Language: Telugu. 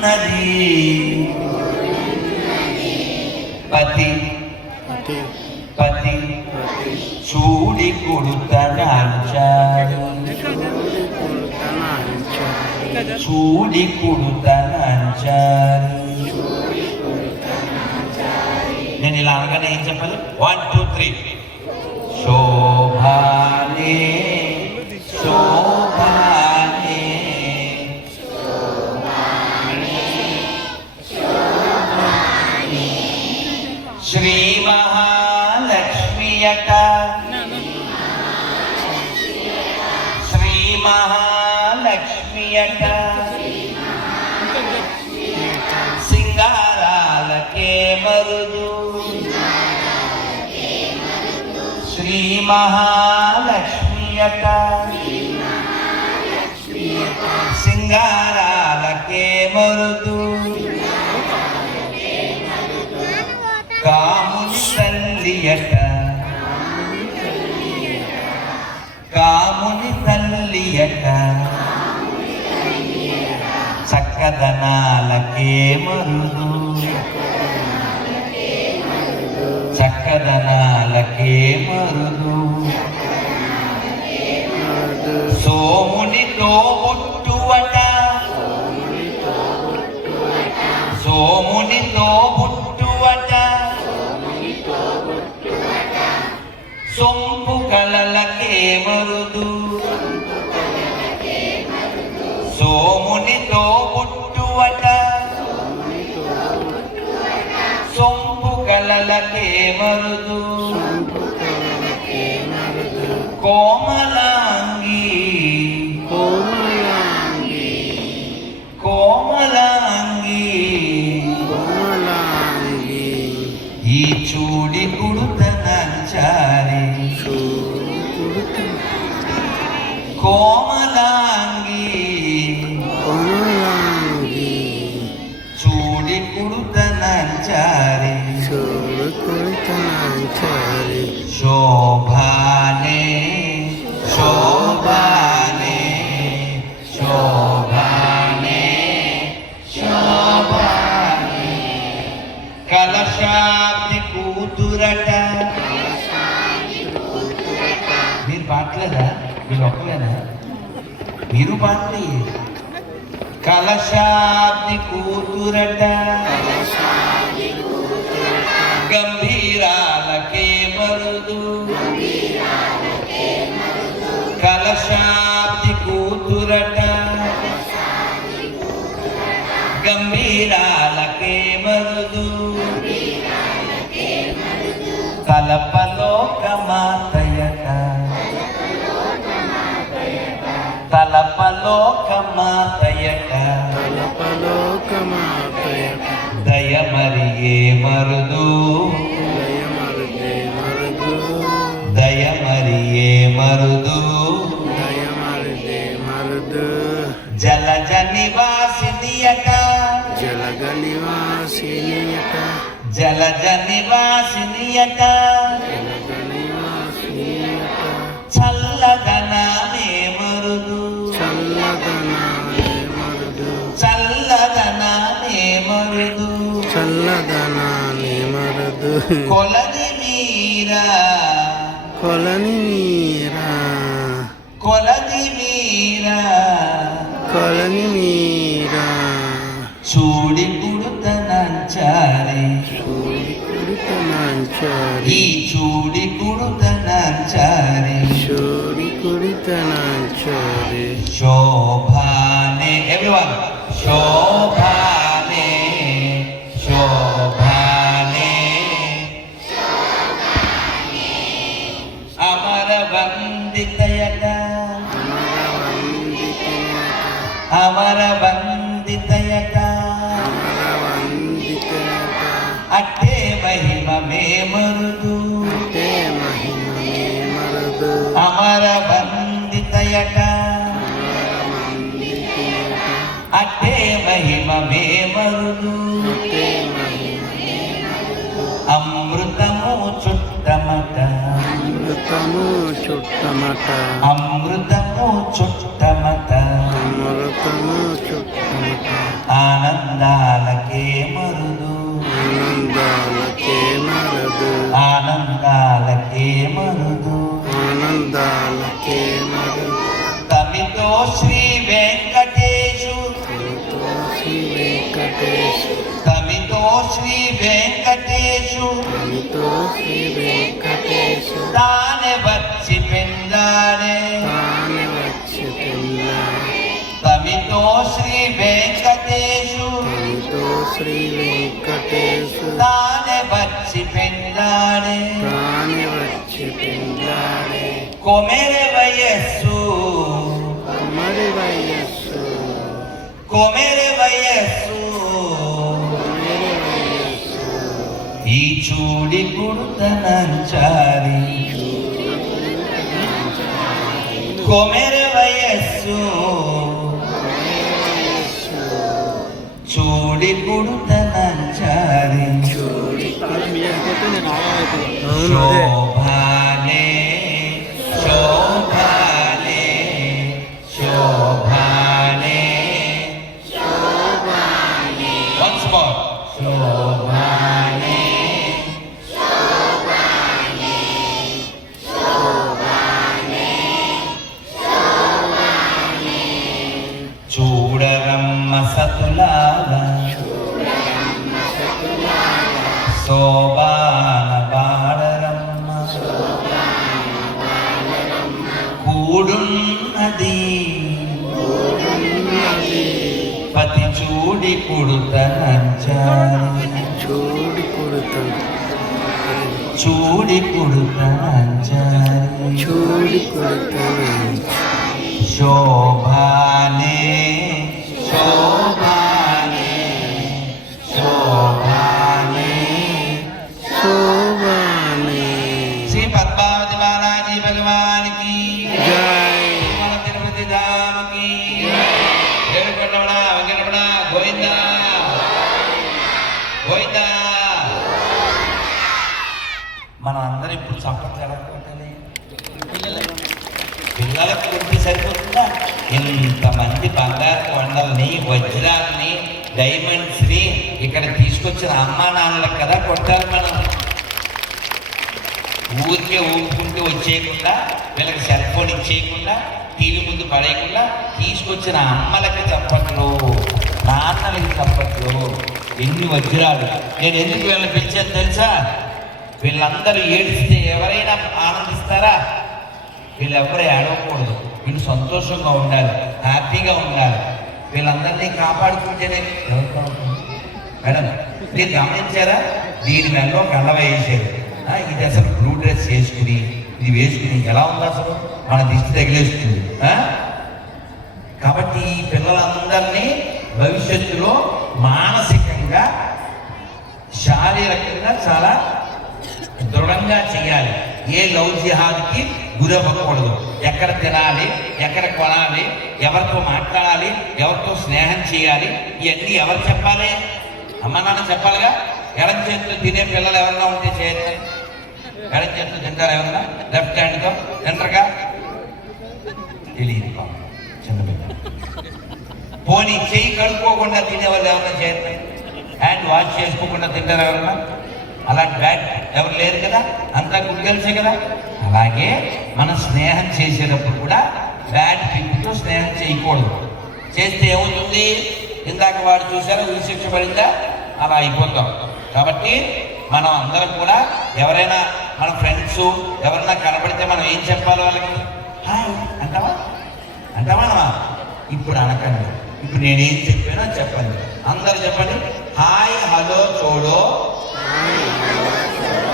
కోరిన్నది పతి పతి చూడి కుడుతనాంచారు చూడి కుడుతనాంచారు. నేను ఇలా అనగానే ఏం చెప్పాలి? 1 2 3 శోభానే శోభానే శ్రీ మహాలక్ష్మియట శ్రీ మహాలక్ష్మియట సింగారాలకే మరుదు శ్రీ మహాలక్ష్మియట సింగారాలకే మరుదు కాముని తల్లియట కాముని తల్లియట చక్కదనాలకే మరుదు చక్కదనాలకే మరుదు సోమునితో పుట్టువట సోమునితో పుట్టువట సొంపు కలలకే మరుదు సోమునితో పుట్టువట సొంపు కలలకే మరుదు కోమలాంగి కోమలాంగి కోమలాంగి కోమలాంగి ఈ చూడి కుడుతనంచారి కోమలాంగి కోమలాంగి చూడి కుడుతనంచారి చూడి కుడుతనంచారి శోభానే శోభానే శోభానే శోభానే కలశాబ్ది కూతురట. మీరు పాటలేదా? మీరు ఒక్కలేనా? మీరు పాటలే. కలశాబ్ది కూతురట గంభీరాలకే మరుదు కలశాబ్ది కూతురట గంభీరాలకే మరుదు తలపలోకమాతయట తలపలోకమాతయట తలపలోకమాతయట దయమరియే మరుదు దయమరియే మరుదు దయమరియే మరుదు జలజ నివాసినియట జలజ నివాసినియట జలజ నివాసినియట జలజ నివాసినియట చల్లదనానే మరుదు చల్లదనానే మరుదు చల్లదనానే మరుదు చల్లదనానే మరుదు కొలది మీరా కొలని మీరా కొలది మీరా కొలని మీరా చూడి కుడుతనంచారి చూడి కుడుతనంచారి ఈ చూడి కుడుతనంచారి చూడి కుడుతనంచారి శోభానే ఎవ్రీవన్ శోభానే శోభానే అమర వందితయట అమర వందితయట అట్టే మహిమ మే మరుదు అమర వందితయట అట్టే మహిమ మే మరుదు అమృతము చుట్టమట అమృతము చుట్టమట అమృతము చుట్టమట అమృతము చుట్టమట ఆనందాలకే మరుదు ఆనందాలకే మరదు ఆనందాలకే మరుదు ఆనందాలకే మరదు తమితో శ్రీ వెంకటేశు శ్రీ వెంకటేశు తమితో శ్రీ వెంకటేశు తమితో శ్రీ వెంకటేశు తానే వచ్చి పెందాడే తానే వచ్చి పిల్లాడే తమితో శ్రీ వెంకటేశు తమితో శ్రీ వెంకటేశు తానే వచ్చి పెందాడే తానే వచ్చి పిల్లాడే కొమెరె వయస్సు కుమరి వయస్సు కొమెరె వయస్సు కుమరి వయస్సు ఈ చూడి కుడుతనంచారి కొమెరె వయస్సు చూడి కుడుతనంచారి అవును అదే శోభానే శోభానే శోభానే once more శోభానే చూడరమ్మ సతులాగా శోభాన బాడరమ్మ కూడున్నది పతి చూడి కుడుతనంచారి చూడి కొడుతాను చూడి కుడుతనంచారి చూడి కొడుతాను శోభానే శోభానే శోభానే శోభానే శ్రీ పద్మావతి బాలాజీ భగవానికి జై మన తిరుపతి ధామకి దేవకొండవడ వెంకటరమణ గోవిందా గోవిందా. మనం అందరం ఇప్పుడు చప్పట్లు ఎలా కొట్టాలి? పిల్లలకు కొట్టి సరిపోతుందా? ఇంతమంది బంగారు కొండల్ని వజ్రాలని డైమండ్స్ని ఇక్కడ తీసుకొచ్చిన అమ్మా నాన్నలకు కదా కొట్టాలి మనం. ఊరికే ఊపుకుంటూ వచ్చేయకుండా, వీళ్ళకి సెల్ ఫోన్ ఇచ్చేయకుండా, టీవీ ముందు పడేయకుండా తీసుకొచ్చిన అమ్మలకి చప్పట్లు, నాన్నలకి చప్పట్లు. ఎన్ని వజ్రాలు! నేను ఎందుకు వీళ్ళని పిలిచాను తెలుసా? వీళ్ళందరూ ఏడిస్తే ఎవరైనా ఆనందిస్తారా? వీళ్ళెవ్వరూ ఏడవకూడదు. వీళ్ళు సంతోషంగా ఉండాలి, హ్యాపీగా ఉండాలి. వీళ్ళందరినీ కాపాడుకుంటేనే మేడం మీరు గమనించారా? దీని మెల్లో కండ వేసేది. ఇది అసలు బ్లూ డ్రెస్ వేసుకుని ఇది వేసుకుని ఎలా ఉంది అసలు? మన దిష్టి తగిలేస్తుంది. కాబట్టి ఈ పిల్లలందరినీ భవిష్యత్తులో మానసికంగా శారీరకంగా చాలా దృఢంగా చేయాలి. ఏ లవ్ జిహాద్కి గురవ్వకూడదు. ఎక్కడ తినాలి, ఎక్కడ కొనాలి, ఎవరితో మాట్లాడాలి, ఎవరితో స్నేహం చేయాలి, ఇవన్నీ ఎవరు చెప్పాలి? అమ్మ నాన్న చెప్పాలిగా. ఎడం చేతితో తినే పిల్లలు ఎవరన్నా ఉంటే చేయొచ్చు. ఎడం చేతితో తింటారు ఎవరన్నా? లెఫ్ట్ హ్యాండ్తో తింటారుగా? తెలియదు చిన్న పిల్ల. పోనీ చెయ్యి కడుక్కోకుండా తినేవాళ్ళు ఎవరన్నా చేయొచ్చు. హ్యాండ్ వాష్ చేసుకోకుండా తింటారు ఎవరన్నా? అలాంటి బ్యాడ్ ఎవరు లేరు కదా, అంతా గుడ్ గర్ల్సే కదా. అలాగే మనం స్నేహం చేసేటప్పుడు కూడా బ్యాడ్ పీపుల్తో స్నేహం చేయకూడదు. చేస్తే ఏమవుతుంది? ఇందాక వాడు చూసారా ఉరిశిక్ష పడిందా? అలా అయిపోతాం. కాబట్టి మనం అందరం కూడా ఎవరైనా మన ఫ్రెండ్స్ ఎవరైనా కనబడితే మనం ఏం చెప్పాలి? వాళ్ళకి హాయ్ అంటావా? అంటావా? ఇప్పుడు అనకండి. ఇప్పుడు నేనేం చెప్పానో చెప్పండి. అందరూ చెప్పండి. Hi hello చూడో